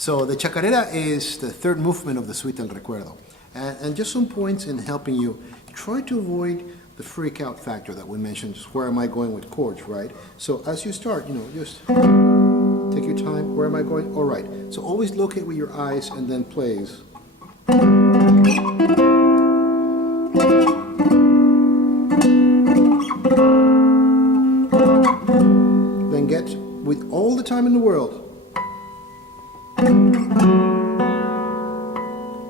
So the Chacarera is the third movement of the Suite del Recuerdo. And just some points in helping you. Try to avoid the freak out factor that we mentioned, just where am I going with chords, right? So as you start, just take your time, where am I going? All right. So always locate with your eyes and then plays. Then get, with all the time in the world.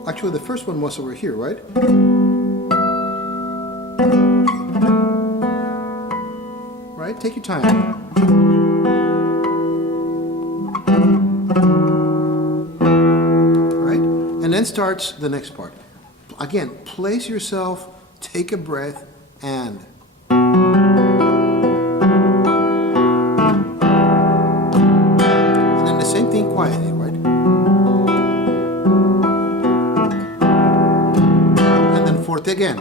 Actually, the first one was over here, right? Right? Take your time. Right? And then starts the next part. Again, place yourself, take a breath, and then the same thing quietly, right? And then forte again.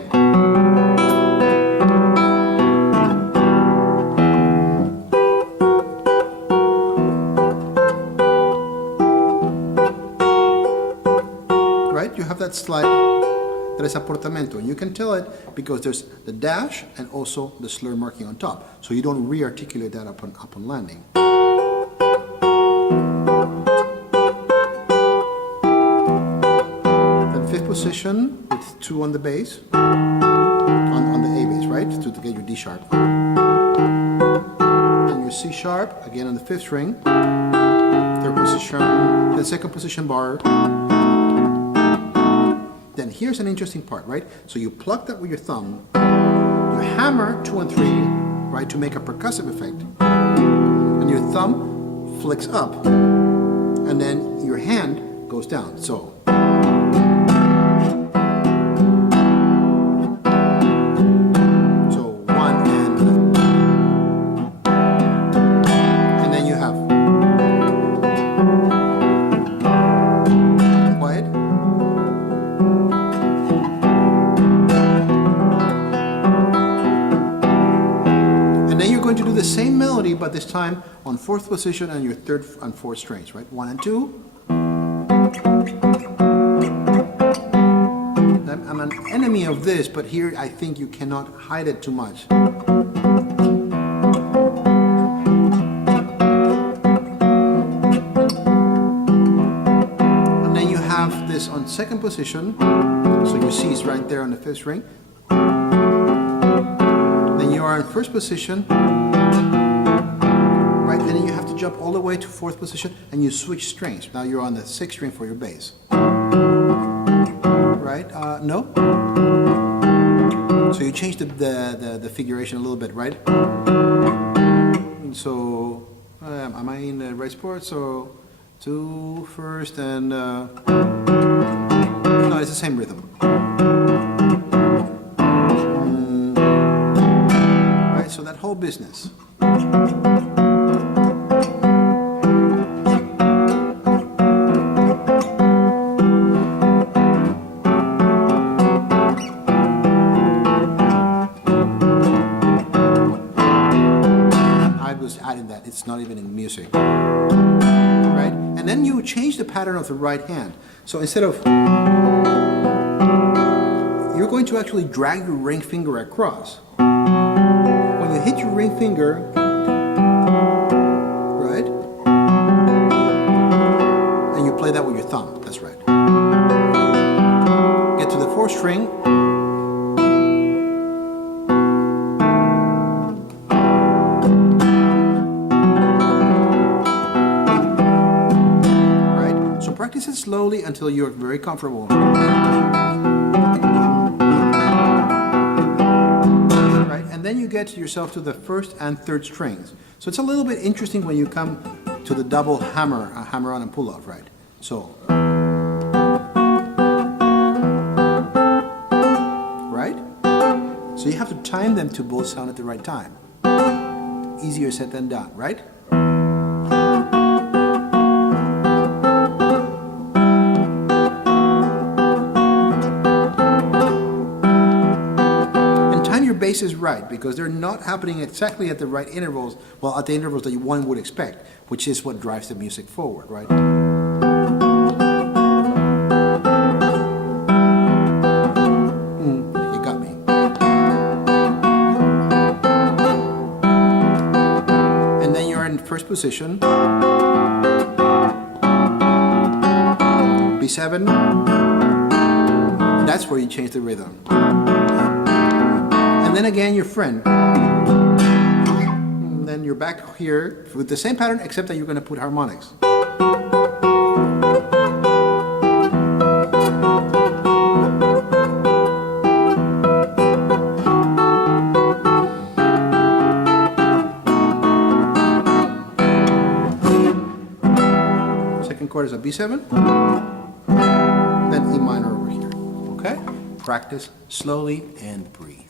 You have that slide, tres aportamento, and you can tell it because there's the dash and also the slur marking on top, so you don't re-articulate that upon landing. Then fifth position with 2 on the bass, on the A bass, right, to get your D sharp. Then your C sharp, again on the 5th string, 3rd position, then 2nd position bar. Then here's an interesting part, right? So you pluck that with your thumb, you hammer 2 and 3, right, to make a percussive effect, and your thumb flicks up, and then your hand goes down. So one and then you have quiet. Going to do the same melody, but this time on 4th position and your 3rd and 4th strings, right? 1 and 2. I'm an enemy of this, but here I think you cannot hide it too much. And then you have this on 2nd position, so your C is right there on the 5th string. Then you are in 1st position, right? And then you have to jump all the way to 4th position and you switch strings. Now you're on the 6th string for your bass. Right? No? So you change the figuration a little bit, right? So, am I in the right spot? So, 2 first and, no, it's the same rhythm. So that whole business. I was adding that, it's not even in music. Right? And then you change the pattern of the right hand. So instead of, you're going to actually drag your ring finger across. When you hit your ring finger, right, and you play that with your thumb, that's right. Get to the 4th string, right, so practice it slowly until you're very comfortable. And then you get yourself to the 1st and 3rd strings. So it's a little bit interesting when you come to the double hammer, hammer on and pull off, right? So, right? So you have to time them to both sound at the right time. Easier said than done, right? Bass is right because they're not happening exactly at the right intervals, well, at the intervals that one would expect, which is what drives the music forward, right? position, B7, that's where you change the rhythm. And then again your friend. And then you're back here with the same pattern except that you're going to put harmonics. Second chord is a B7, then E minor over here, okay? Practice slowly and breathe.